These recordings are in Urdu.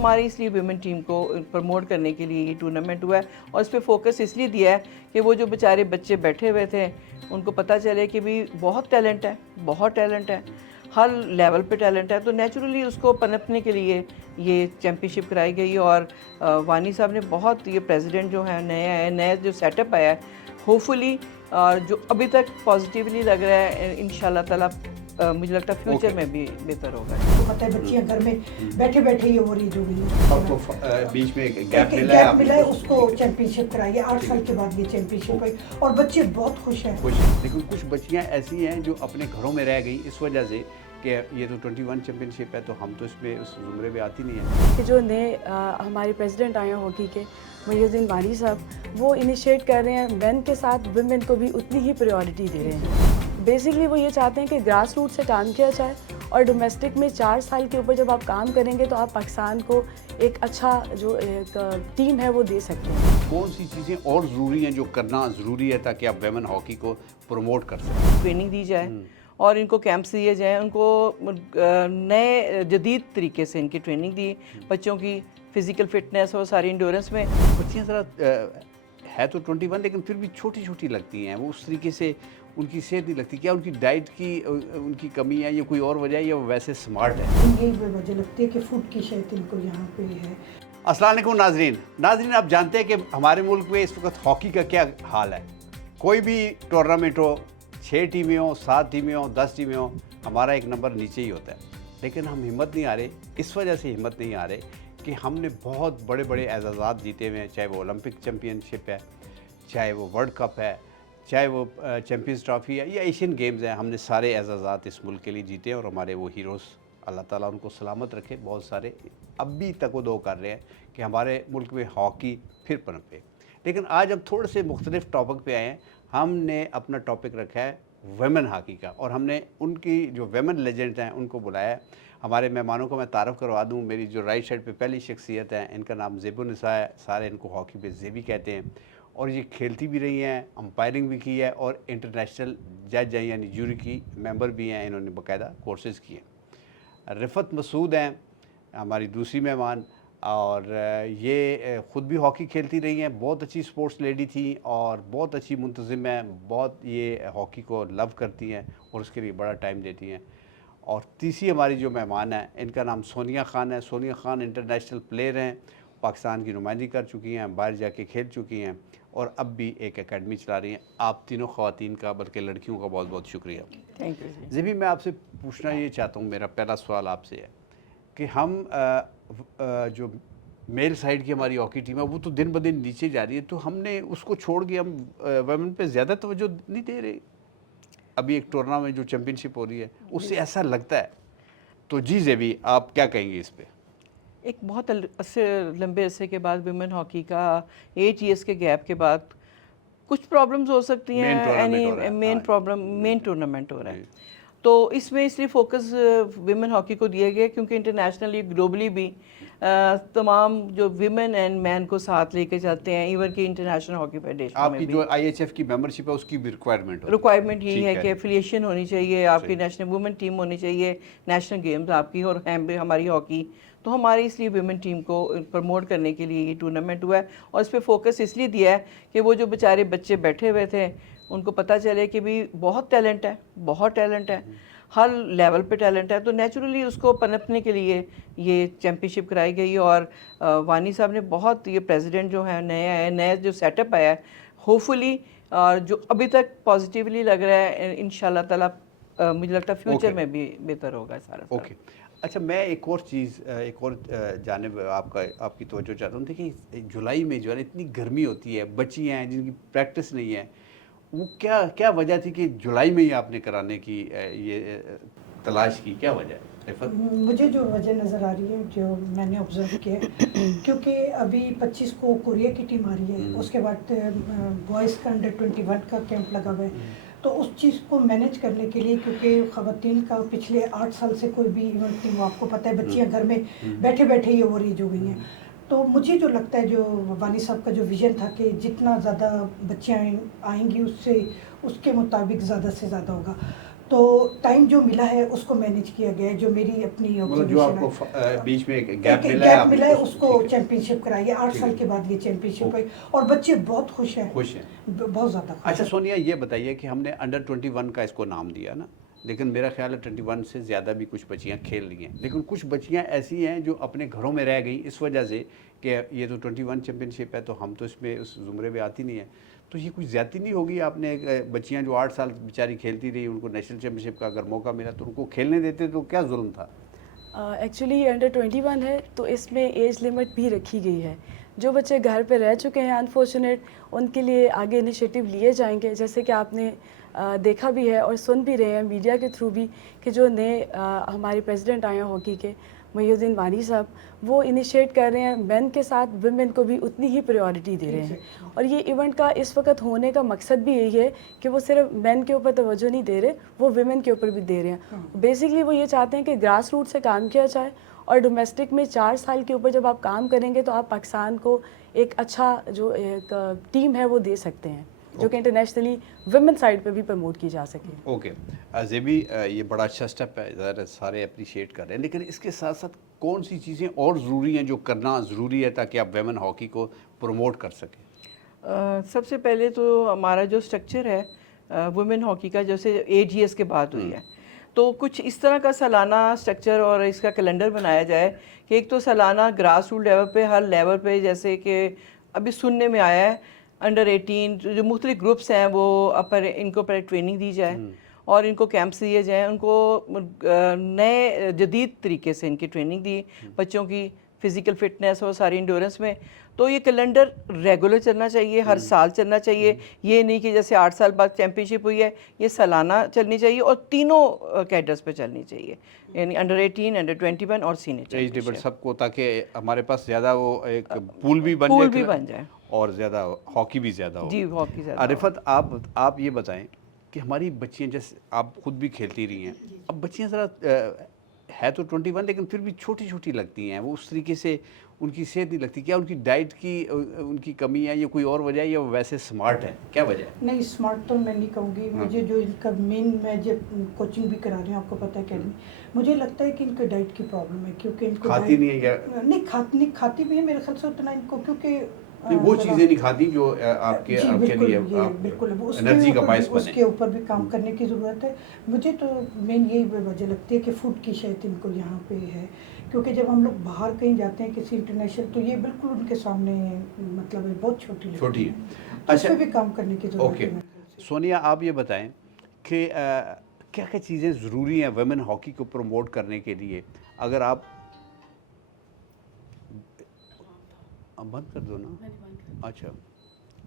ہماری اس لیے ویمن ٹیم کو پروموٹ کرنے کے لیے یہ ٹورنامنٹ ہوا ہے، اور اس پہ فوکس اس لیے دیا ہے کہ وہ جو بیچارے بچے بیٹھے ہوئے تھے ان کو پتہ چلے کہ بھی بہت ٹیلنٹ ہے، بہت ٹیلنٹ ہے، ہر لیول پہ ٹیلنٹ ہے، تو نیچرلی اس کو پنپنے کے لیے یہ چیمپئن شپ کرائی گئی. اور وانی صاحب نے بہت، یہ پریزیڈنٹ جو ہے نیا جو سیٹ اپ آیا ہے، ہوپفلی جو ابھی تک پازیٹیولی لگ رہا ہے، انشاءاللہ تعالیٰ مجھے لگتا ہے فیوچر میں بھی بہتر ہوگا. پتہ ہے بچیاں گھر میں بیٹھے بیٹھے یہ ہو رہی جو بھی آپ کو بیچ میں گیپ ملا ہے، اس کو چیمپئن شپ کرائی ہے. 8 سال کے بعد یہ چیمپئن شپ ہوئی اور بچے بہت خوش ہیں. لیکن کچھ بچیاں ایسی ہیں جو اپنے گھروں میں رہ گئی اس وجہ سے کہ یہ تو 21 چیمپئن شپ ہے، تو ہم تو اس میں اس زمرے میں آتی نہیں ہیں. کہ جو نئے ہمارے پریزیڈنٹ آئے ہیں ہاکی کے، محی الدین وانی صاحب، وہ انیشیٹ کر رہے ہیں مین کے ساتھ ویمن کو بھی اتنی ہی پریورٹی دے رہے ہیں. بیسکلی وہ یہ چاہتے ہیں کہ گراس روٹ سے کام کیا جائے، اور ڈومیسٹک میں 4 سال کے اوپر جب آپ کام کریں گے تو آپ پاکستان کو ایک اچھا جو ایک ٹیم ہے وہ دے سکتے ہیں. کون سی چیزیں اور ضروری ہیں جو کرنا ضروری ہے تاکہ آپ ویمن ہاکی کو پروموٹ کر سکیں؟ ٹریننگ دی جائے اور ان کو کیمپس دیے جائیں، ان کو نئے جدید طریقے سے ان کی ٹریننگ دی، بچوں کی فزیکل فٹنس اور ساری انڈورنس میں. بچیاں ذرا ہے تو 21 لیکن پھر بھی چھوٹی چھوٹی لگتی ہیں، وہ اس طریقے سے ان کی صحت نہیں لگتی. کیا ان کی ڈائٹ کی ان کی کمی ہے یا کوئی اور وجہ ہے یا وہ ویسے سمارٹ ہے؟ یہی وجہ لگتی ہے کہ فوڈ کی شاید ان کو یہاں پہ ہے. السلام علیکم ناظرین، آپ جانتے ہیں کہ ہمارے ملک میں اس وقت ہاکی کا کیا حال ہے. کوئی بھی ٹورنامنٹ ہو، 6 ٹیمیں ہوں، 7 ٹیمیں ہوں، 10 ٹیمیں ہوں، ہمارا ایک نمبر نیچے ہی ہوتا ہے. لیکن ہم ہمت نہیں آ رہے، اس وجہ سے ہمت نہیں آ رہے کہ ہم نے بہت بڑے بڑے اعزازات جیتے ہوئے ہیں، چاہے وہ اولمپک چیمپئن شپ ہے، چاہے وہ ورلڈ کپ ہے، چاہے وہ چیمپئنز ٹرافی ہے یا ایشین گیمز ہیں. ہم نے سارے اعزازات اس ملک کے لیے جیتے ہیں، اور ہمارے وہ ہیروز اللہ تعالیٰ ان کو سلامت رکھے، بہت سارے اب بھی تک و دو کر رہے ہیں کہ ہمارے ملک میں ہاکی پھر پنپے. لیکن آج ہم تھوڑے سے مختلف ٹاپک پہ آئے ہیں. ہم نے اپنا ٹاپک رکھا ہے ویمن ہاکی کا، اور ہم نے ان کی جو ویمن لیجنڈ ہیں ان کو بلایا ہے. ہمارے مہمانوں کو میں تعارف کروا دوں. میری جو رائٹ سائڈ پہ پہلی شخصیت ہے، ان کا نام زیب النساء ہے، سارے ان کو ہاکی پہ زیبی کہتے ہیں، اور یہ کھیلتی بھی رہی ہیں، امپائرنگ بھی کی ہے، اور انٹرنیشنل جج ہیں یعنی جوری کی ممبر بھی ہیں. انہوں نے باقاعدہ کورسز کیے ہیں. رفعت مسعود ہیں ہماری دوسری مہمان، اور یہ خود بھی ہاکی کھیلتی رہی ہیں، بہت اچھی سپورٹس لیڈی تھیں اور بہت اچھی منتظم ہیں، بہت یہ ہاکی کو لو کرتی ہیں اور اس کے لیے بڑا ٹائم دیتی ہیں. اور تیسری ہماری جو مہمان ہیں ان کا نام سونیا خان ہے. سونیا خان انٹرنیشنل پلیئر ہیں، پاکستان کی نمائندگی کر چکی ہیں، باہر جا کے کھیل چکی ہیں، اور اب بھی ایک اکیڈمی چلا رہی ہیں. آپ تینوں خواتین کا، بلکہ لڑکیوں کا بہت بہت شکریہ. Thank you. زبی، میں آپ سے پوچھنا یہ چاہتا ہوں، میرا پہلا سوال آپ سے ہے کہ ہم جو میل سائڈ کی ہماری ہاکی ٹیم ہے وہ تو دن بدن نیچے جا رہی ہے، تو ہم نے اس کو چھوڑ کے ہم ویمن پہ زیادہ توجہ نہیں دے رہے. ابھی ایک ٹورنامنٹ جو چیمپئن شپ ہو رہی ہے اس سے ایسا لگتا ہے. تو جی زیبی، آپ کیا کہیں گے اس پہ؟ ایک بہت لمبے عرصے کے بعد ویمن ہاکی کا 8 ایئرس کے گیپ کے بعد کچھ پرابلمز ہو سکتی ہیں. مین ٹورنامنٹ ہو رہا ہے، تو اس میں اس لیے فوکس ویمن ہاکی کو دیا گیا کیونکہ انٹرنیشنلی گلوبلی بھی تمام جو ویمن اینڈ مین کو ساتھ لے کے چلتے ہیں. ایون کہ انٹرنیشنل ہاکی فیڈریشن آپ کی جو IHF کی ممبرشپ ہے اس کی بھی ریکوائرمنٹ یہ ہے کہ ایفیلیشن ہونی چاہیے، آپ کی نیشنل وومن ٹیم ہونی چاہیے، نیشنل گیمز آپ کی، اور ہماری ہاکی. تو ہماری اس لیے ویمن ٹیم کو پروموٹ کرنے کے لیے یہ ٹورنامنٹ ہوا ہے، اور اس پہ فوکس اس لیے دیا ہے کہ وہ جو بیچارے بچے بیٹھے ہوئے تھے ان کو پتہ چلے کہ بھی بہت ٹیلنٹ ہے، بہت ٹیلنٹ ہے، ہر لیول پہ ٹیلنٹ ہے. تو نیچرلی اس کو پنپنے کے لیے یہ چیمپئن شپ کرائی گئی. اور وانی صاحب نے بہت، یہ پریزیڈنٹ جو ہے نیا جو سیٹ اپ آیا ہے، ہوپفلی جو ابھی تک پازیٹیولی لگ رہا ہے، انشاءاللہ تعالیٰ مجھے لگتا ہے فیوچر میں بھی بہتر ہوگا سارا. اوکے. اچھا، میں ایک اور چیز، ایک اور جانب آپ کی توجہ چاہتا ہوں. دیکھیں جولائی میں جو ہے اتنی گرمی ہوتی ہے، بچی ہیں جن کی پریکٹس نہیں ہے، وہ کیا وجہ تھی کہ جولائی میں ہی آپ نے کرانے کی یہ تلاش کی؟ کیا وجہ ہے؟ مجھے جو وجہ نظر آ رہی ہے، جو میں نے آبزرو کیا ہے، کیونکہ ابھی 25 کو کوریا کی ٹیم آ رہی ہے، اس کے بعد بوائز کا انڈر 21 کا کیمپ لگا ہوا ہے. تو اس چیز کو مینیج کرنے کے لیے، کیونکہ خواتین کا پچھلے 8 سال سے کوئی بھی ایونٹ نہیں ہوا، آپ کو پتہ ہے بچیاں گھر میں بیٹھے بیٹھے یہ ہو رہی جو گئی ہیں. تو مجھے جو لگتا ہے، جو وانی صاحب کا جو ویژن تھا کہ جتنا زیادہ بچیاں آئیں گی اس کے مطابق زیادہ سے زیادہ ہوگا. تو ٹائم جو ملا ہے اس کو مینیج کیا گیا ہے, جو میری اپنی مطلب جو آپ observation کو ہے. بیچ میں ایک گیپ ملا گیپ ملا ہے, آپ اس کو چیمپئن شپ کرائی ہے. 8 سال کے بعد یہ چیمپئن شپ ہوئی اور بچے بہت خوش ہیں, بہت زیادہ خوش. اچھا سونیا یہ بتائیے کہ ہم نے انڈر 21 کا اس کو نام دیا نا, لیکن میرا خیال ہے 21 سے زیادہ بھی کچھ بچیاں کھیل رہی ہیں, لیکن کچھ بچیاں ایسی ہیں جو اپنے گھروں میں رہ گئیں اس وجہ سے کہ یہ تو 21 چیمپئن شپ ہے تو ہم تو اس میں اس زمرے میں آتی نہیں ہیں. تو یہ کچھ زیادتی نہیں ہوگی؟ آپ نے بچیاں جو 8 سال بیچاری کھیلتی رہی, ان کو نیشنل چیمپئن شپ کا اگر موقع ملا تو ان کو کھیلنے دیتے تو کیا ظلم تھا؟ ایکچولی انڈر 21 ہے تو اس میں ایج لمٹ بھی رکھی گئی ہے. جو بچے گھر پہ رہ چکے ہیں انفارچونیٹ, ان کے لیے آگے انیشیٹو لیے جائیں گے, جیسے کہ آپ نے دیکھا بھی ہے اور سن بھی رہے ہیں میڈیا کے تھرو بھی کہ جو نئے ہمارے پریزیڈنٹ آئے ہیں ہاکی کے, محی الدین وانی صاحب, وہ انیشیٹ کر رہے ہیں مین کے ساتھ ویمن کو بھی اتنی ہی پریورٹی دے رہے ہیں. اور یہ ایونٹ کا اس وقت ہونے کا مقصد بھی یہی ہے کہ وہ صرف مین کے اوپر توجہ نہیں دے رہے, وہ ویمن کے اوپر بھی دے رہے ہیں. بیسکلی وہ یہ چاہتے ہیں کہ گراس روٹ سے کام کیا جائے, اور ڈومیسٹک میں 4 سال کے اوپر جب آپ کام کریں گے تو آپ پاکستان کو ایک اچھا جو ایک ٹیم ہے وہ دے سکتے ہیں, جو کہ انٹرنیشنلی ویمن سائڈ پہ بھی پروموٹ کی جا سکے. اوکے زیبی, یہ بڑا اچھا سٹیپ ہے, ظاہر سارے اپریشیٹ کر رہے ہیں, لیکن اس کے ساتھ ساتھ کون سی چیزیں اور ضروری ہیں جو کرنا ضروری ہے تاکہ آپ ویمن ہاکی کو پروموٹ کر سکیں؟ سب سے پہلے تو ہمارا جو سٹرکچر ہے ویمن ہاکی کا, جیسے AGS کے بعد ہوئی ہے, تو کچھ اس طرح کا سالانہ سٹرکچر اور اس کا کیلنڈر بنایا جائے کہ ایک تو سالانہ گراس روٹ لیول پہ, ہر لیول پہ, جیسے کہ ابھی سننے میں آیا ہے انڈر 18 جو مختلف گروپس ہیں وہ ان کو پہلے ٹریننگ دی جائے اور ان کو کیمپس دیے جائیں, ان کو نئے جدید طریقے سے ان کی ٹریننگ دی, بچوں کی فزیکل فٹنس اور ساری انڈورنس میں. تو یہ کیلنڈر ریگولر چلنا چاہیے, ہر سال چلنا چاہیے, یہ نہیں کہ جیسے 8 سال بعد چیمپئن شپ ہوئی ہے, یہ سالانہ چلنی چاہیے اور تینوں کیڈرز پہ چلنی چاہیے, یعنی انڈر 18, انڈر 21 اور سینئر ایج ڈیبٹ چیمپئن سب کو, تاکہ ہمارے پاس زیادہ وہ ایک پول بھی بن جائے اور زیادہ ہاکی بھی زیادہ ہو. جی ہاکی زیادہ. رفت آپ یہ بتائیں کہ ہماری بچیاں, جیسے آپ خود بھی کھیلتی رہی ہیں, اب بچیاں ذرا ہے تو 21 لیکن پھر بھی چھوٹی چھوٹی لگتی ہیں, وہ اس طریقے سے ان کی صحت نہیں لگتی. کیا ان کی ڈائٹ کی ان کی کمی ہے یا کوئی اور وجہ ہے, یا ویسے سمارٹ ہے, کیا وجہ ہے؟ نہیں اسمارٹ تو میں نہیں کہوں گی. مجھے جو ان کا مین, میں جب کوچنگ بھی کرا رہی ہوں آپ کو پتہ ہے اکیڈمی, مجھے لگتا ہے کہ ان کے ڈائٹ کی پرابلم ہے, کیونکہ ان کو کھاتی نہیں ہے یا نہیں کھاتی بھی ہے میرے خیال سے اتنا ان کو, کیونکہ وہ چیزیں نہیں کھاتی جو آپ کے لیے بالکل انرجی کا باعث بنے. اس کے اوپر بھی کام کرنے کی ضرورت ہے. مجھے تو مین یہی وجہ لگتی ہے کہ فوڈ کی شاید ان کو یہاں پہ ہے, کیونکہ جب ہم لوگ باہر کہیں جاتے ہیں کسی انٹرنیشنل, تو یہ بالکل ان کے سامنے مطلب ہے بہت چھوٹی ہے. اس پہ بھی کام کرنے کی ضرورت ہے. سونیا آپ یہ بتائیں کہ کیا کیا چیزیں ضروری ہیں ویمن ہاکی کو پروموٹ کرنے کے لیے؟ اگر آپ بند کر دو نا. اچھا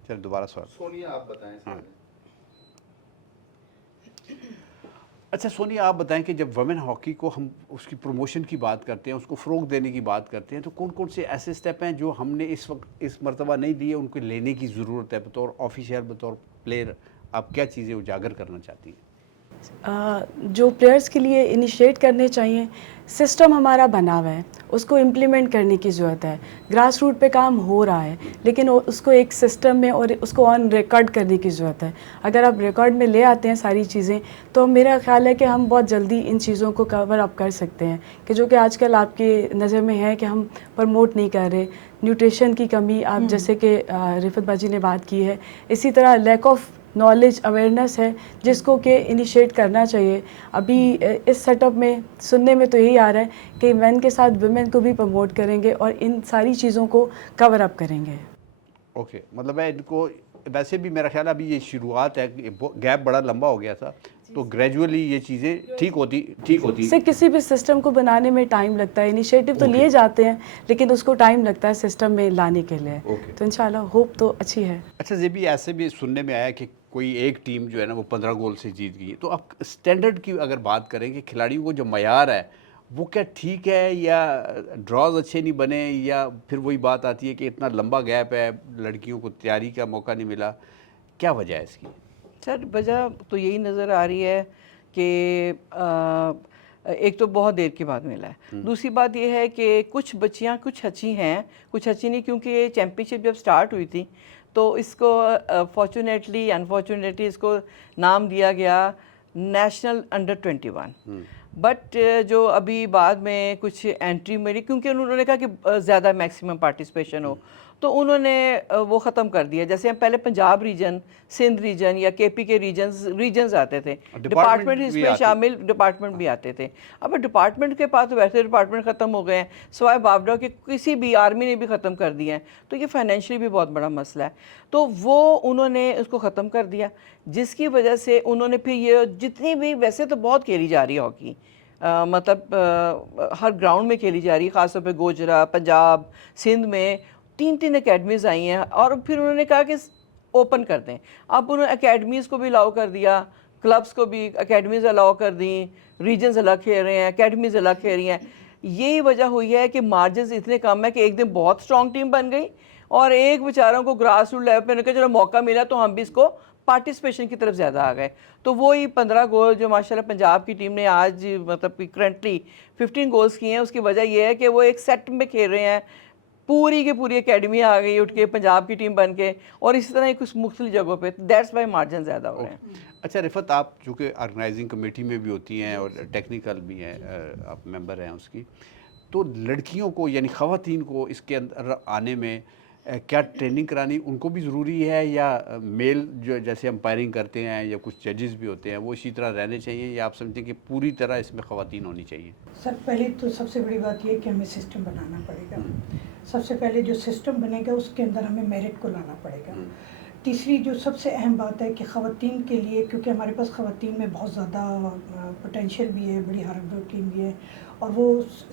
چل دوبارہ سوال. سونیا آپ بتائیں. اچھا سونیا آپ بتائیں کہ جب ویمن ہاکی کو ہم اس کی پروموشن کی بات کرتے ہیں, اس کو فروغ دینے کی بات کرتے ہیں, تو کون کون سے ایسے اسٹیپ ہیں جو ہم نے اس وقت اس مرتبہ نہیں دیے, ان کو لینے کی ضرورت ہے بطور آفیشیل, بطور پلیئر؟ آپ کیا چیزیں اجاگر کرنا چاہتی ہیں؟ جو پلیئرز کے لیے انیشیٹ کرنے چاہیے, سسٹم ہمارا بنا ہوا ہے, اس کو امپلیمنٹ کرنے کی ضرورت ہے. گراس روٹ پہ کام ہو رہا ہے, لیکن اس کو ایک سسٹم میں اور اس کو آن ریکارڈ کرنے کی ضرورت ہے. اگر آپ ریکارڈ میں لے آتے ہیں ساری چیزیں, تو میرا خیال ہے کہ ہم بہت جلدی ان چیزوں کو کور اپ کر سکتے ہیں, کہ جو کہ آج کل آپ کی نظر میں ہے کہ ہم پروموٹ نہیں کر رہے. نیوٹریشن کی کمی, آپ جیسے کہ رفت باجی نے بات کی ہے, اسی طرح لیک آف نالج اویئرنیس ہے جس کو کہ انیشیٹ کرنا چاہیے. ابھی اس سیٹ اپ میں سننے میں تو یہی آ رہا ہے کہ مین کے ساتھ ویمن کو بھی پروموٹ کریں گے اور ان ساری چیزوں کو کور اپ کریں گے. اوکے, مطلب ہے ان کو ویسے بھی میرا خیال ابھی یہ شروعات ہے, گیپ بڑا لمبا ہو گیا تھا, تو گریجولی یہ چیزیں ٹھیک ہوتی سے کسی بھی سسٹم کو بنانے میں ٹائم لگتا ہے. انیشیٹو تو لیے جاتے ہیں لیکن اس کو ٹائم لگتا ہے سسٹم میں لانے کے لیے. تو انشاءاللہ ہوپ تو اچھی ہے. اچھا یہ بھی ایسے بھی سننے میں آیا کہ کوئی ایک ٹیم جو ہے نا وہ 15 گول سے جیت گئی. تو اب اسٹینڈرڈ کی اگر بات کریں کہ کھلاڑیوں کو جو معیار ہے وہ کیا ٹھیک ہے, یا ڈراز اچھے نہیں بنے, یا پھر وہی بات آتی ہے کہ اتنا لمبا گیپ ہے, لڑکیوں کو تیاری کا موقع نہیں ملا, کیا وجہ ہے اس کی؟ سر وجہ تو یہی نظر آ رہی ہے کہ ایک تو بہت دیر کے بعد ملا ہے. دوسری بات یہ ہے کہ کچھ بچیاں کچھ اچھی ہیں, کچھ اچھی نہیں, کیونکہ یہ چیمپئن شپ جب سٹارٹ ہوئی تھی تو اس کو فارچونیٹلی انفارچونیٹلی اس کو نام دیا گیا نیشنل انڈر 21 بٹ جو ابھی بعد میں کچھ انٹری ملی کیونکہ انہوں نے کہا کہ زیادہ میکسیمم پارٹیسپیشن ہو تو انہوں نے وہ ختم کر دیا. جیسے ہم پہلے پنجاب ریجن, سندھ ریجن یا کے پی کے ریجنز آتے تھے, ڈپارٹمنٹ اس میں شامل ڈپارٹمنٹ بھی آتے تھے. اب ڈپارٹمنٹ کے پاس ویسے ڈپارٹمنٹ ختم ہو گئے ہیں, سوائے باوڈا کے کسی بھی آرمی نے بھی ختم کر دیا ہے, تو یہ فائنینشلی بھی بہت بڑا مسئلہ ہے. تو وہ انہوں نے اس کو ختم کر دیا, جس کی وجہ سے انہوں نے پھر یہ جتنی بھی ویسے تو بہت کھیلی جا رہی ہے ہاکی, مطلب ہر گراؤنڈ میں کھیلی جا رہی ہے, خاص طور پہ گوجرا, پنجاب, سندھ میں 3 اکیڈمیز آئی ہیں. اور پھر انہوں نے کہا کہ اوپن کر دیں. اب انہوں نے اکیڈمیز کو بھی الاؤ کر دیا, کلبز کو بھی اکیڈمیز الاؤ کر دیں, ریجنز الگ کھیل رہے ہیں, اکیڈمیز الگ کھیل رہی ہیں. یہی وجہ ہوئی ہے کہ مارجنز اتنے کم ہیں کہ ایک دن بہت اسٹرانگ ٹیم بن گئی اور ایک بیچاروں کو گراس روٹ لیول پہ نے کہا چلو موقع ملا تو ہم بھی اس کو پارٹیسپیشن کی طرف زیادہ آ گئے. تو وہی 15 گول جو ماشاءاللہ پنجاب کی ٹیم نے آج مطلب کرنٹلی 15 گولز کیے ہیں, اس کی وجہ یہ ہے کہ وہ ایک سیٹ میں کھیل رہے ہیں. پوری کی پوری اکیڈمی آ گئی اٹھ کے پنجاب کی ٹیم بن کے, اور اسی طرح کچھ مختلف جگہوں پہ, دیٹس وائی مارجن زیادہ ہو رہے ہیں. اچھا رفت, آپ چونکہ آرگنائزنگ کمیٹی میں بھی ہوتی ہیں اور ٹیکنیکل بھی ہیں, آپ ممبر ہیں اس کی, تو لڑکیوں کو یعنی خواتین کو اس کے اندر آنے میں کیا ٹریننگ کرانی ان کو بھی ضروری ہے, یا میل جو جیسے امپائرنگ کرتے ہیں یا کچھ ججز بھی ہوتے ہیں وہ اسی طرح رہنے چاہیے, یا آپ سمجھتے ہیں کہ پوری طرح اس میں خواتین ہونی چاہیے؟ سر پہلے تو سب سے بڑی بات یہ ہے کہ ہمیں سسٹم بنانا پڑے گا. سب سے پہلے جو سسٹم بنے گا اس کے اندر ہمیں میرٹ کو لانا پڑے گا. تیسری جو سب سے اہم بات ہے کہ خواتین کے لیے, کیونکہ ہمارے پاس خواتین میں بہت زیادہ پوٹینشیل بھی ہے, بڑی ہارڈ ورکنگ بھی ہے, اور وہ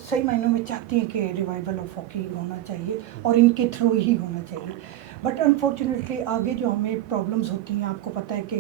صحیح معنوں میں چاہتی ہیں کہ ریوائول آف ہاکی ہونا چاہیے اور ان کے تھرو ہی ہونا چاہیے. بٹ انفارچونیٹلی آگے جو ہمیں پرابلمز ہوتی ہیں, آپ کو پتہ ہے کہ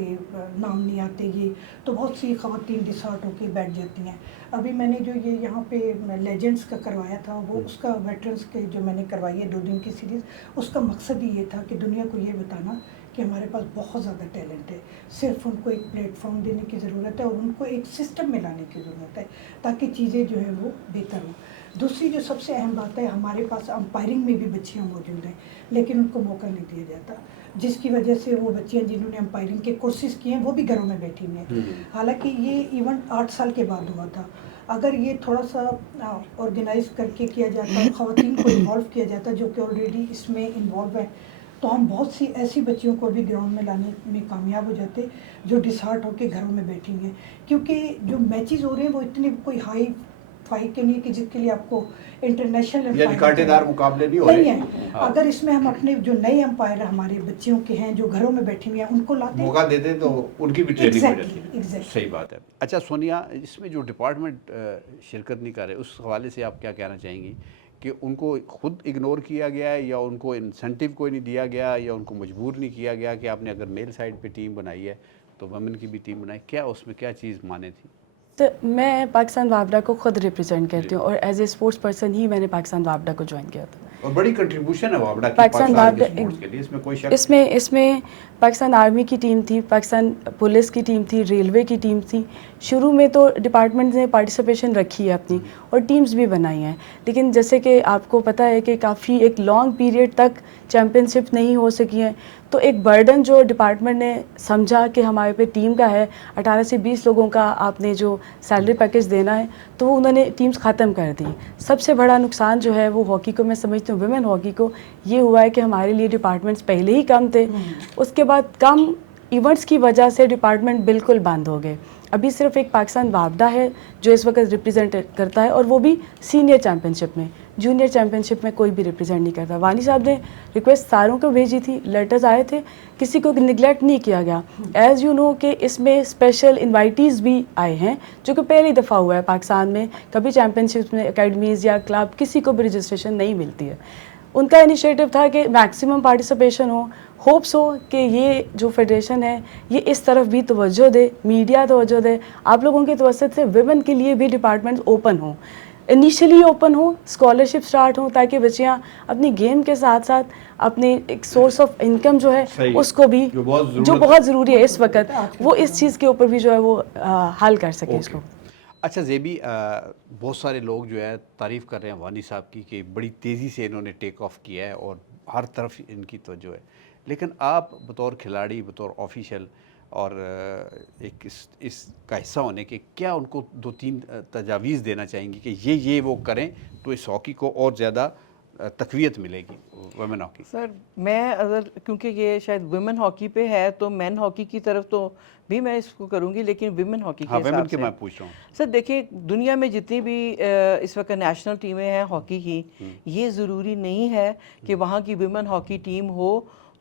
نام نہیں آتے یہ, تو بہت سی خواتین ڈسہارٹ ہو کے بیٹھ جاتی ہیں. ابھی میں نے جو یہ یہاں پہ لیجنڈس کا کروایا تھا, وہ اس کا ویٹرنس کے جو میں نے کروائی ہے 2 دن کی سیریز, اس کا مقصد ہی یہ تھا کہ دنیا کو یہ بتانا کہ ہمارے پاس بہت زیادہ ٹیلنٹ ہے, صرف ان کو ایک پلیٹ فارم دینے کی ضرورت ہے اور ان کو ایک سسٹم میں لانے کی ضرورت ہے تاکہ چیزیں جو ہیں وہ بہتر ہوں. دوسری جو سب سے اہم بات ہے, ہمارے پاس امپائرنگ میں بھی بچیاں موجود ہیں لیکن ان کو موقع نہیں دیا جاتا, جس کی وجہ سے وہ بچیاں جنہوں نے امپائرنگ کے کورسز کیے ہیں وہ بھی گھروں میں بیٹھی ہوئی ہیں. حالانکہ یہ ایونٹ 8 سال کے بعد ہوا تھا. اگر یہ تھوڑا سا آرگنائز کر کے کیا جاتا اور خواتین کو انوالو کیا جاتا جو کہ آلریڈی اس میں انوالو ہے, تو ہم بہت سی ایسی بچیوں کو بھی گراؤنڈ میں لانے میں کامیاب ہو جاتے جو ڈسہارٹ ہو کے گھروں میں بیٹھی ہیں. کیونکہ جو میچز ہو رہے ہیں وہ اتنے کوئی ہائی فائی کے نہیں کہ جس کے لیے آپ کو انٹرنیشنل یعنی کانٹے دار مقابلے نہیں ہو رہے ہیں. اگر اس میں ہم اپنے جو نئے امپائر ہمارے بچیوں کے ہیں جو گھروں میں بیٹھی ہوئی ہیں ان کو لاتے موقع دیتے تو ان کی بھی ٹریننگ ہو جاتی ہے. Exactly. صحیح بات ہے. اچھا سونیا, اس میں جو ڈپارٹمنٹ شرکت نہیں کر رہے, اس حوالے سے آپ کیا کہنا چاہیں گی کہ ان کو خود اگنور کیا گیا ہے, یا ان کو انسینٹیو کوئی نہیں دیا گیا, یا ان کو مجبور نہیں کیا گیا کہ آپ نے اگر میل سائڈ پہ ٹیم بنائی ہے تو ویمن کی بھی ٹیم بنائی, کیا اس میں کیا چیز مانے تھی؟ تو میں پاکستان وابڈا کو خود ریپرزینٹ کرتی ہوں اور as a sports person he میں نے پاکستان وابڈا کو جوائن کیا تھا. اور بڑی کنٹریبیوشن ہے وابڈا کی پاکستان کے اسپورٹس کے لیے, اس میں کوئی شک اس میں پاکستان آرمی کی ٹیم تھی, پاکستان پولیس کی ٹیم تھی, ریلوے کی ٹیم تھی. شروع میں تو ڈپارٹمنٹ نے پارٹیسپیشن رکھی ہے اپنی اور ٹیمز بھی بنائی ہیں, لیکن جیسے کہ آپ کو پتہ ہے کہ کافی ایک لانگ پیریڈ تک چیمپئن شپ نہیں ہو سکی ہیں, تو ایک برڈن جو ڈپارٹمنٹ نے سمجھا کہ ہمارے پہ ٹیم کا ہے 18 سے 20 لوگوں کا آپ نے جو سیلری پیکیج دینا ہے, تو وہ انہوں نے ٹیمز ختم کر دی. سب سے بڑا نقصان جو ہے وہ ہاکی کو میں سمجھتی ہوں, ویمن ہاکی کو یہ ہوا ہے کہ ہمارے لیے ڈپارٹمنٹس پہلے ہی کم تھے, اس کے بعد کم ایونٹس کی وجہ سے ڈپارٹمنٹ بالکل بند ہو گئے. ابھی صرف ایک پاکستان وابڈا ہے جو اس وقت ریپرزینٹ کرتا ہے, اور وہ بھی سینئر چیمپئن شپ میں, جونیئر چیمپئن شپ میں کوئی بھی ریپرزینٹ نہیں کرتا. وانی صاحب نے ریکویسٹ ساروں کو بھیجی تھی, لیٹرز آئے تھے, کسی کو نگلیکٹ نہیں کیا گیا. ایز یو نو کہ اس میں اسپیشل انوائٹیز بھی آئے ہیں جو کہ پہلی دفعہ ہوا ہے پاکستان میں, کبھی چیمپئن شپ میں اکیڈمیز یا کلب کسی کو بھی رجسٹریشن نہیں ملتی ہے. ان کا انیشیٹو تھا کہ میکسیمم پارٹیسپیشن ہو, ہوپس ہو کہ یہ جو فیڈریشن ہے یہ اس طرف بھی توجہ دے, میڈیا توجہ دے, آپ لوگوں کی توسط سے ویمن کے لیے بھی ڈپارٹمنٹس اوپن ہوں, انیشلی اوپن ہوں, اسکالرشپ سٹارٹ ہوں, تاکہ بچیاں اپنی گیم کے ساتھ ساتھ اپنے ایک سورس آف انکم جو ہے اس کو بھی جو بہت ضروری ہے اس وقت, وہ اس چیز کے اوپر بھی جو ہے وہ حل کر سکے اس کو. اچھا زیبی, بہت سارے لوگ جو ہے تعریف کر رہے ہیں وانی صاحب کی کہ بڑی تیزی سے انہوں نے ٹیک آف کیا ہے اور ہر طرف ان کی توجہ ہے, لیکن آپ بطور کھلاڑی, بطور آفیشل, اور ایک اس کا حصہ ہونے کے کیا ان کو 2-3 تجاویز دینا چاہیں گی کہ یہ وہ کریں تو اس ہاکی کو اور زیادہ تقویت ملے گی ویمن ہاکی؟ سر میں اگر کیونکہ یہ شاید ویمن ہاکی پہ ہے تو مین ہاکی کی طرف تو بھی میں اس کو کروں گی، لیکن ویمن ہاکی کے حساب سے میں پوچھ رہا ہوں سر دیکھیں دنیا میں جتنی بھی اس وقت نیشنل ٹیمیں ہیں ہاکی کی، یہ ضروری نہیں ہے کہ وہاں کی ویمن ہاکی ٹیم ہو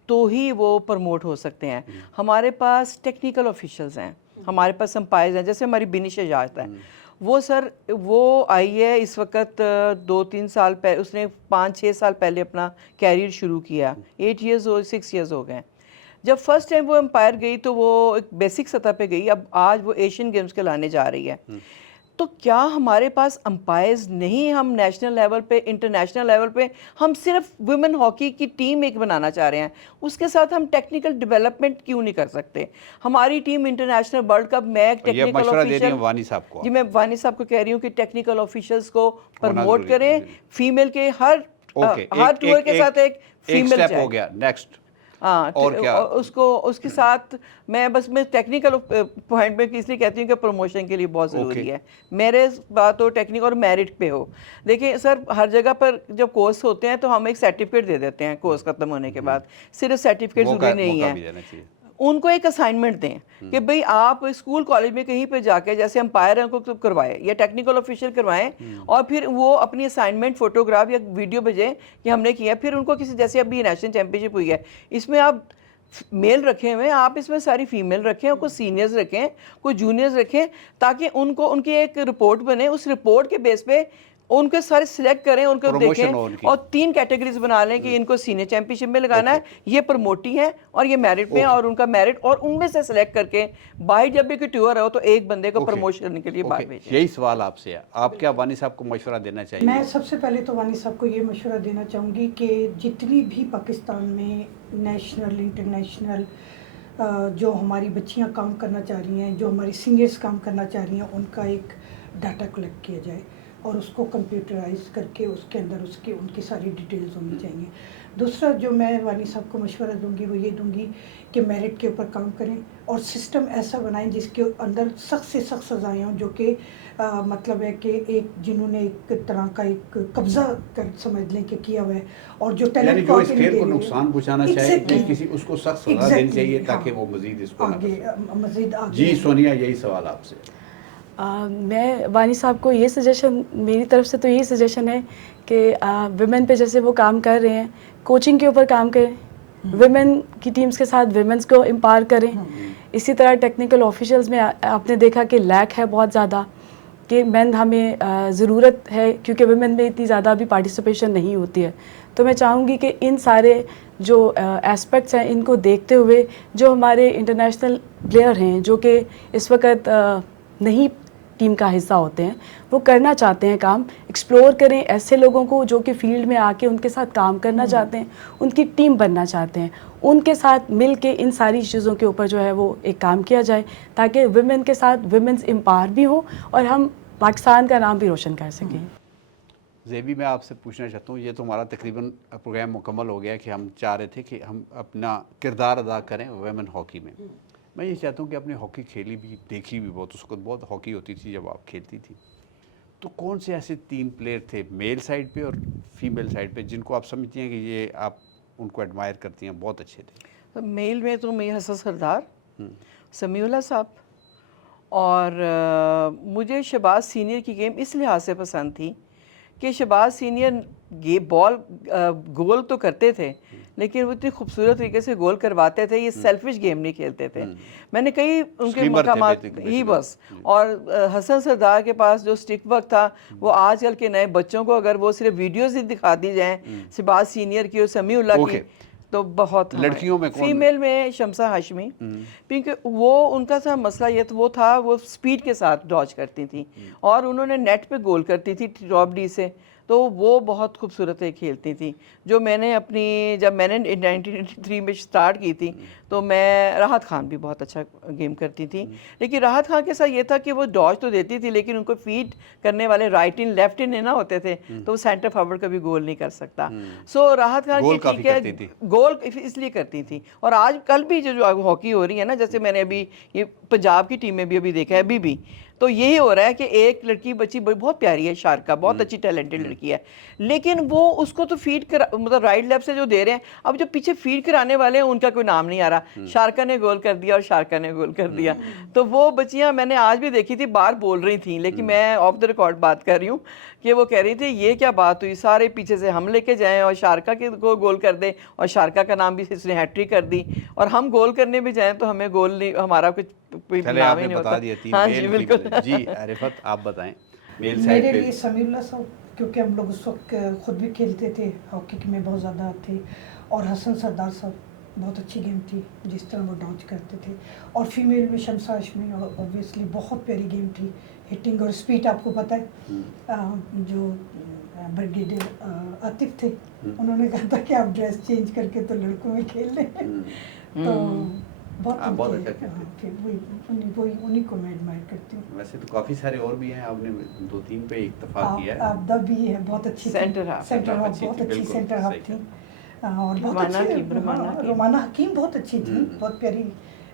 تو ہی وہ پروموٹ ہو سکتے ہیں. ہمارے پاس ٹیکنیکل آفیشلز ہیں، ہمارے پاس امپائرز ہیں، جیسے ہماری بنی شجاعت ہے، وہ سر وہ آئی ہے اس وقت 2-3 سال پہلے، اس نے 5-6 سال پہلے اپنا کیریئر شروع کیا، 8 ایئرز 6 ایئرز ہو گئے. جب فرسٹ ٹائم وہ امپائر گئی تو وہ ایک بیسک سطح پہ گئی، اب آج وہ ایشین گیمز کے لانے جا رہی ہے. تو کیا ہمارے پاس امپائرز نہیں؟ ہم نیشنل لیول پہ، انٹرنیشنل لیول پہ ہم صرف ویمن ہاکی کی ٹیم ایک بنانا چاہ رہے ہیں، اس کے ساتھ ہم ٹیکنیکل ڈیولپمنٹ کیوں نہیں کر سکتے؟ ہماری ٹیم انٹرنیشنل ورلڈ کپ میں ٹیکنیکل آفیشل، وانی صاحب کو، جی میں وانی صاحب کو کہہ رہی ہوں کہ ٹیکنیکل آفیشلز کو پروموٹ کریں، فیمیل کے ہر ٹور کے ساتھ ایک فیمیل سٹیپ ہو گیا. نیکسٹ اور کیا اس کے ساتھ میں ٹیکنیکل پوائنٹ پہ اس لیے کہتی ہوں کہ پروموشن کے لیے بہت ضروری ہے. میرے بات ہو ٹیکنیکل اور میرٹ پہ ہو. دیکھیں سر ہر جگہ پر جب کورس ہوتے ہیں تو ہم ایک سرٹیفکیٹ دے دیتے ہیں کورس ختم ہونے کے بعد، صرف سرٹیفکیٹ ضروری نہیں ہے. ان کو ایک اسائنمنٹ دیں کہ بھئی آپ اسکول کالج میں کہیں پہ جا کے جیسے امپائر ہیں کو کروائے یا ٹیکنیکل آفیشل کروائیں، اور پھر وہ اپنی اسائنمنٹ فوٹوگراف یا ویڈیو بھیجیں کہ ہم نے کیا. پھر ان کو کسی جیسے ابھی نیشنل چیمپئن شپ ہوئی ہے، اس میں آپ میل رکھے ہوئے، آپ اس میں ساری فیمیل رکھیں، کوئی سینئرز رکھیں، کوئی جونیئرز رکھیں، تاکہ ان کو ان کی ایک رپورٹ بنے. اس رپورٹ کے بیس پہ ان کے سارے سلیکٹ کریں، ان کو دیکھیں اور 3 کیٹیگریز بنا لیں کہ ان کو سینئر چیمپئن شپ میں لگانا ہے، یہ پروموٹی ہے اور یہ میرٹ میں، اور ان کا میرٹ، اور ان میں سے سلیکٹ کر کے باہر جب بھی کوئی ٹور ہو تو ایک بندے کو پروموشن کرنے کے لیے باہر بھیجیں. یہی سوال آپ سے ہے، آپ کیا وانی صاحب کو مشورہ دینا چاہیے؟ میں سب سے پہلے تو وانی صاحب کو یہ مشورہ دینا چاہوں گی کہ جتنی بھی پاکستان میں نیشنل انٹرنیشنل جو ہماری بچیاں کام کرنا چاہ رہی ہیں، جو ہماری سینئرز کام کرنا چاہ رہی ہیں، ان کا ایک ڈاٹا کلیکٹ کیا جائے اور اس کو کمپیوٹرائز کر کے اس کے اندر ان کی ساری ڈیٹیلز ہونی چاہیے. دوسرا جو میں وانی صاحب کو مشورہ دوں گی وہ یہ دوں گی کہ میرٹ کے اوپر کام کریں اور سسٹم ایسا بنائیں جس کے اندر سخت سے سخت سزائیں ہوں، جو کہ مطلب ہے کہ ایک جنہوں نے ایک طرح کا ایک قبضہ سمجھ لیں کہ کیا ہوا ہے، اور جو ٹیلنٹ جو اس کھیل کو نقصان پہنچانا چاہے کسی اس کو سخت سزا دینی چاہیے تاکہ وہ مزید اس کو مزید. جی سونیا یہی سوال آپ سے. میں وانی صاحب کو یہ سجیشن، میری طرف سے تو یہی سجیشن ہے کہ ویمن پہ جیسے وہ کام کر رہے ہیں، کوچنگ کے اوپر کام کریں، ویمن کی ٹیمز کے ساتھ ویمنز کو امپاور کریں. اسی طرح ٹیکنیکل آفیشلز میں آپ نے دیکھا کہ لیک ہے بہت زیادہ، کہ مین ہمیں ضرورت ہے کیونکہ ویمن میں اتنی زیادہ بھی پارٹیسپیشن نہیں ہوتی ہے. تو میں چاہوں گی کہ ان سارے جو ایسپیکٹس ہیں ان کو دیکھتے ہوئے جو ہمارے انٹرنیشنل پلیئر ہیں جو کہ اس وقت نہیں ٹیم کا حصہ ہوتے ہیں، وہ کرنا چاہتے ہیں کام، ایکسپلور کریں ایسے لوگوں کو جو کہ فیلڈ میں آ کے ان کے ساتھ کام کرنا چاہتے ہیں، ان کی ٹیم بننا چاہتے ہیں، ان کے ساتھ مل کے ان ساری چیزوں کے اوپر جو ہے وہ ایک کام کیا جائے تاکہ ویمن کے ساتھ ویمنز امپاور بھی ہوں اور ہم پاکستان کا نام بھی روشن کر سکیں. زیبی میں آپ سے پوچھنا چاہتا ہوں، یہ تو ہمارا تقریباً پروگرام مکمل ہو گیا کہ ہم چاہ رہے تھے کہ ہم اپنا کردار ادا کریں ویمن ہاکی میں. میں یہ چاہتا ہوں کہ اپنی ہاکی کھیلی بھی، دیکھی بھی بہت، اس وقت بہت ہاکی ہوتی تھی جب آپ کھیلتی تھی. تو کون سے ایسے 3 پلیئر تھے میل سائڈ پہ اور فیمیل سائڈ پہ جن کو آپ سمجھتی ہیں کہ یہ آپ ان کو ایڈمائر کرتی ہیں، بہت اچھے تھے؟ میل میں تو میر حسن سردار، سمیع اللہ صاحب، اور مجھے شہباز سینئر کی گیم اس لحاظ سے پسند تھی کہ شہباز سینئر بال گول تو کرتے تھے لیکن وہ اتنی خوبصورت طریقے سے گول کرواتے تھے. یہ سیلفش گیم نہیں کھیلتے تھے. میں نے کئی ان کے مقامات ہی بس. اور حسن سردار کے پاس جو سٹک ورک تھا وہ آج کل کے نئے بچوں کو اگر وہ صرف ویڈیوز ہی دکھا دی جائیں شہباز سینئر کی اور سمیع اللہ کی تو بہت. لڑکیوں میں فیمیل میں شمسہ ہاشمی، کیونکہ وہ ان کا سا مسئلہ یہ وہ تھا، وہ سپیڈ کے ساتھ ڈاج کرتی تھیں اور انہوں نے نیٹ پہ گول کرتی تھی ٹاپ ڈی سے. تو وہ بہت خوبصورتیں کھیلتی تھیں. جو میں نے جب میں نے 1983 میں اسٹارٹ کی تھی تو میں راحت خان بھی بہت اچھا گیم کرتی تھی, لیکن راحت خان کے ساتھ یہ تھا کہ وہ ڈاج تو دیتی تھی لیکن ان کو فیڈ کرنے والے رائٹ ان لیفٹ ان نہ ہوتے تھے تو وہ سینٹر فارورڈ کبھی گول نہیں کر سکتا. سو راحت خان کی ٹھیک ہے گول اس لیے کرتی تھی. اور آج کل بھی جو ہاکی ہو رہی ہے نا, جیسے میں نے ابھی یہ پنجاب کی ٹیم میں بھی ابھی دیکھا ہے ابھی بھی, تو یہی ہو رہا ہے کہ ایک لڑکی بچی بہت پیاری ہے, شارکا بہت اچھی ٹیلنٹڈ لڑکی ہے, لیکن وہ اس کو تو فیڈ مطلب رائٹ لیفٹ سے جو دے رہے ہیں, اب جو پیچھے فیڈ کرانے والے ہیں ان کا کوئی نام نہیں آ رہا. شارکا نے گول کر دیا اور شارکا نے گول کر دیا. تو وہ بچیاں میں نے آج بھی دیکھی تھی, باہر بول رہی تھیں, لیکن میں آف دا ریکارڈ بات کر رہی ہوں کہ وہ کہہ رہی تھی یہ کیا بات ہوئی, سارے پیچھے سے ہم لے کے جائیں اور شارکا کو گول کر دیں, اور شارکا کا نام بھی اس نے ہیٹرک کر دی, اور ہم گول کرنے بھی جائیں تو ہمیں گول نہیں, ہمارا کچھ نام ہی نہیں ہوتا. ہاں جی بالکل. جی عرفت آپ بتائیں. میرے لیے سمیع اللہ صاحب, کیونکہ ہم لوگ اس وقت خود بھی کھیلتے تھے, ہاکی میں بہت زیادہ تھے, اور حسن سردار صاحب بہت اچھی گیم تھی جس طرح وہ ڈاج کرتے تھے. اور فیمیل میں شمسا ہاشمی اوبویسلی بہت پیاری گیم تھی, ہٹنگ اور اسپیڈ. آپ کو پتہ ہے جو بریگیڈیئر عاطف تھے انہوں نے کہا تھا کہ آپ ڈریس چینج کر کے تو لڑکوں میں کھیل لیں, تو بہت اچھا انہیں کو میں ایڈمائر کرتی ہوں. ویسے تو کافی سارے اور بھی ہیں, آپ نے 2-3 پہ اکتفا کیا ہے. آبدہ بھی ہے بہت اچھی سینٹر ہاف بہت اچھی سینٹر ہاف تھی, اور بہت اچھی رومانہ حکیم بہت اچھی تھی, بہت پیاری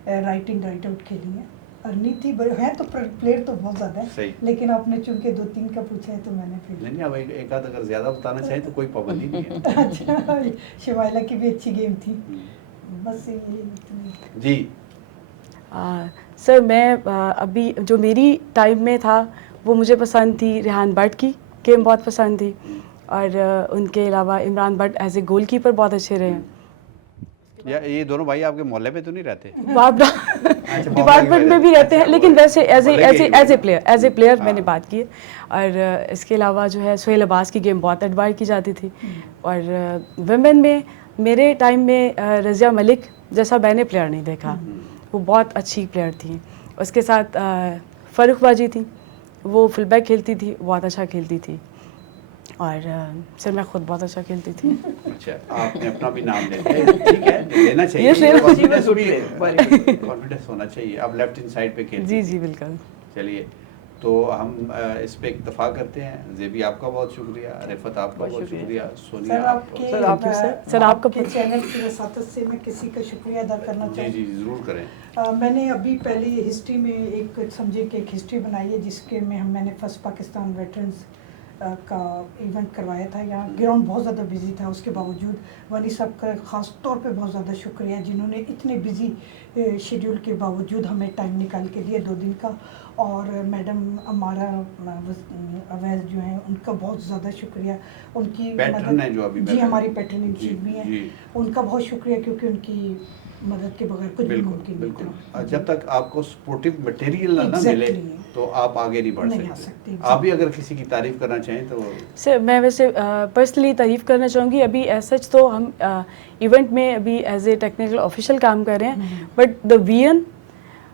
رائٹ ان رائٹ آؤٹ کھیلی ہے. ارنی تھی ہے تو پلیئر تو بہت زیادہ ہے, لیکن آپ نے چونکہ 2-3 کا پوچھا ہے تو میں نے پھر نہیں اب ایک آدھ اگر زیادہ بتانا چاہیں تو کوئی پابندی نہیں ہے. اچھا, شمائلہ کی بھی اچھی گیم تھی. بس جی سر میں ابھی جو میری ٹائم میں تھا وہ مجھے پسند تھی ریحان بٹ کی گیم, بہت پسند تھی, اور ان کے علاوہ Imran but as a goal keeper بہت اچھے رہے ہیں. یہ دونوں بھائی آپ کے محلے پہ تو نہیں رہتے؟ ڈپارٹمنٹ میں بھی رہتے ہیں, لیکن ویسے ایز اے پلیئر میں نے بات کی ہے. اور اس کے علاوہ جو ہے سہیل عباس کی گیم بہت ایڈمائر کی جاتی تھی. اور ویمن میں میرے ٹائم میں رضیہ ملک جیسا میں نے پلیئر نہیں دیکھا, وہ بہت اچھی پلیئر تھیں. اس کے ساتھ فرخ باجی تھی, وہ فل بیک کھیلتی تھی, بہت اچھا کھیلتی تھی. اور سر میں خود بہت اچھا کھیلتی تھی. اچھا آپ نے اپنا بھی نام لے لیا, ٹھیک ہے لینا چاہیے, کانفیڈنس ہونا چاہیے. آپ لیفٹ ہینڈ سائڈ پہ کھیلتے جی جی بالکل. چلیے تو ہم اس پہ اکتفا کرتے ہیں. زیبی آپ کا بہت شکریہ, رفت آپ کا بہت شکریہ, سونیا آپ کے چینل کی وساطت سے میں کسی کا شکریہ ادا کرنا چاہوں. جی ضرور کریں. میں نے ابھی پہلے ہسٹری میں ایک سمجھے کہ ایک ہسٹری بنائی ہے جس کے میں نے فرسٹ پاکستان ویٹرنز کا ایونٹ کروایا تھا. یہاں گراؤنڈ بہت زیادہ بزی تھا, اس کے باوجود وانی صاحب کا خاص طور پہ بہت زیادہ شکریہ جنہوں نے اتنے بزی شیڈیول کے باوجود ہمیں ٹائم نکال کے دیا 2 دن کا. اور میڈم امارا اویز جو ہیں ان کا بہت زیادہ شکریہ, ان کی مدد, جی ہماری پیٹرن ان چیف بھی ہیں, ان کا بہت شکریہ کیونکہ ان کی مدد کے بغیر کچھ بھی ممکن نہیں تھا. جب تک آپ کو سپورٹیو مٹیریل نہ ملے تو آپ آگے نہیں بڑھ سکتے. آپ بھی اگر کسی کی تعریف کرنا چاہیں تو سر میں ویسے پرسنلی تعریف کرنا چاہوں گی. ابھی ایز سچ تو ہم ایونٹ میں ابھی ایز اے ٹیکنیکل آفیشیل کام کر رہے ہیں, بٹ دا وین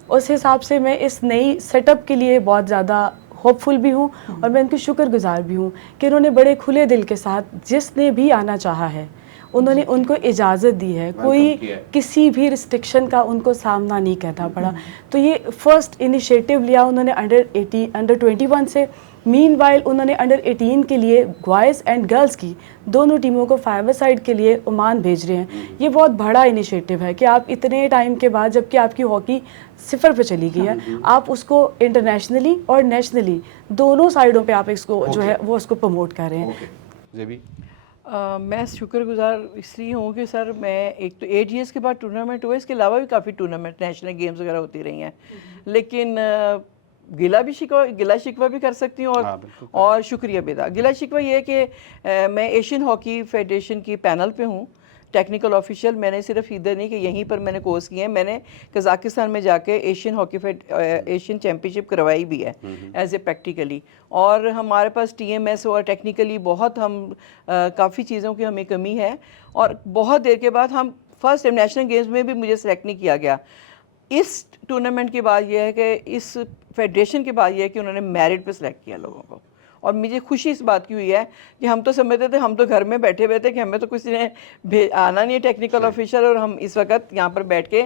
اس حساب سے میں اس نئی سیٹ اپ کے لیے بہت زیادہ ہوپ فل بھی ہوں, اور میں ان کی شکر گزار بھی ہوں کہ انہوں نے بڑے کھلے دل کے ساتھ جس نے بھی آنا چاہا ہے انہوں نے ان کو اجازت دی ہے, کوئی کسی بھی ریسٹرکشن کا ان کو سامنا نہیں کرنا پڑا. تو یہ فرسٹ انیشیٹو لیا انہوں نے انڈر 21 سے. مین وائل انہوں نے انڈر 18 کے لیے بوائز اینڈ گرلز کی دونوں ٹیموں کو 5 سائڈ کے لیے عمان بھیج رہے ہیں. یہ بہت بڑا انیشیٹو ہے کہ آپ اتنے ٹائم کے بعد, جب کہ آپ کی ہاکی 0 پہ چلی گئی ہے, آپ اس کو انٹرنیشنلی اور نیشنلی دونوں سائڈوں پہ آپ اس کو جو ہے وہ اس کو پروموٹ کر رہے ہیں. میں شکر گزار اس لیے ہوں کہ سر میں ایک تو AGS کے بعد ٹورنامنٹ ہوئے, اس کے علاوہ بھی کافی ٹورنامنٹ نیشنل گیمز وغیرہ ہوتی رہی ہیں, لیکن گلا شکوہ بھی کر سکتی ہوں اور شکریہ بھی تھا. گلا شکوہ یہ ہے کہ میں ایشین ہاکی فیڈریشن کی پینل پہ ہوں, ٹیکنیکل آفیشیل. میں نے صرف ادھر نہیں کہ یہیں پر میں نے کورس کیے ہیں, میں نے قزاقستان میں جا کے ایشین چیمپئن شپ کروائی بھی ہے ایز اے پریکٹیکلی. اور ہمارے پاس TMS اور ٹیکنیکلی بہت کافی چیزوں کی ہمیں کمی ہے, اور بہت دیر کے بعد ہم فرسٹ نیشنل گیمز میں بھی مجھے سلیکٹ نہیں کیا گیا. اس ٹورنامنٹ کی بات یہ ہے کہ اس فیڈریشن کی بات یہ ہے کہ انہوں نے میرٹ پہ سلیکٹ کیا لوگوں کو, اور مجھے خوشی اس بات کی ہوئی ہے کہ ہم تو سمجھتے تھے ہم تو گھر میں بیٹھے ہوئے تھے کہ ہمیں تو کسی نے آنا نہیں ہے ٹیکنیکل آفیسر، اور ہم اس وقت یہاں پر بیٹھ کے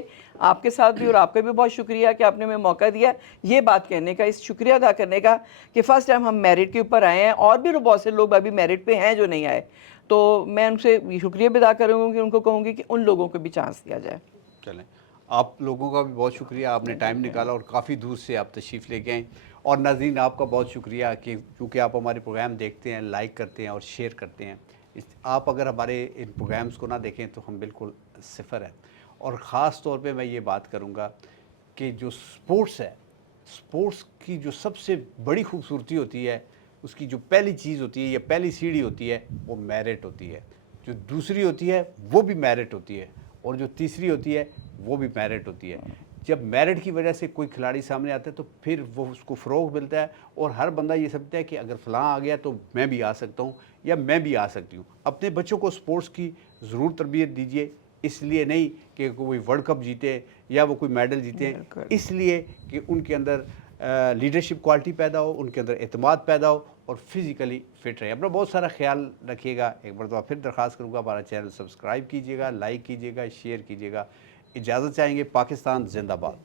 آپ کے ساتھ بھی، اور آپ کا بھی بہت شکریہ کہ آپ نے ہمیں موقع دیا یہ بات کہنے کا، اس شکریہ ادا کرنے کا کہ فرسٹ ٹائم ہم میرٹ کے اوپر آئے ہیں، اور بھی بہت سے لوگ ابھی میرٹ پہ ہیں جو نہیں آئے، تو میں ان سے شکریہ بھی ادا کروں گی، ان کو کہوں گی کہ ان لوگوں کو بھی چانس دیا جائے۔ چلیں، آپ لوگوں کا بھی بہت شکریہ، آپ نے ٹائم نکالا اور کافی دور سے آپ تشریف لے کے آئیں، اور ناظرین آپ کا بہت شکریہ کہ کیونکہ آپ ہمارے پروگرام دیکھتے ہیں، لائک کرتے ہیں اور شیئر کرتے ہیں۔ آپ اگر ہمارے ان پروگرامز کو نہ دیکھیں تو ہم بالکل صفر ہیں۔ اور خاص طور پہ میں یہ بات کروں گا کہ جو سپورٹس ہے، سپورٹس کی جو سب سے بڑی خوبصورتی ہوتی ہے، اس کی جو پہلی چیز ہوتی ہے یا پہلی سیڑھی ہوتی ہے وہ میرٹ ہوتی ہے، جو دوسری ہوتی ہے وہ بھی میرٹ ہوتی ہے، اور جو تیسری ہوتی ہے وہ بھی میرٹ ہوتی ہے۔ جب میرٹ کی وجہ سے کوئی کھلاڑی سامنے آتا ہے تو پھر وہ اس کو فروغ ملتا ہے، اور ہر بندہ یہ سمجھتا ہے کہ اگر فلاں آ گیا تو میں بھی آ سکتا ہوں یا میں بھی آ سکتی ہوں۔ اپنے بچوں کو سپورٹس کی ضرور تربیت دیجیے، اس لیے نہیں کہ کوئی ورلڈ کپ جیتے یا وہ کوئی میڈل جیتے، اس لیے کہ ان کے اندر لیڈرشپ کوالٹی پیدا ہو، ان کے اندر اعتماد پیدا ہو، اور فزیکلی فٹ رہے۔ اپنا بہت سارا خیال رکھیے گا۔ ایک مرتبہ پھر درخواست کروں گا ہمارا چینل سبسکرائب کیجیے گا، لائک کیجیے گا، شیئر کیجیے گا۔ اجازت چاہیں گے۔ پاکستان زندہ باد۔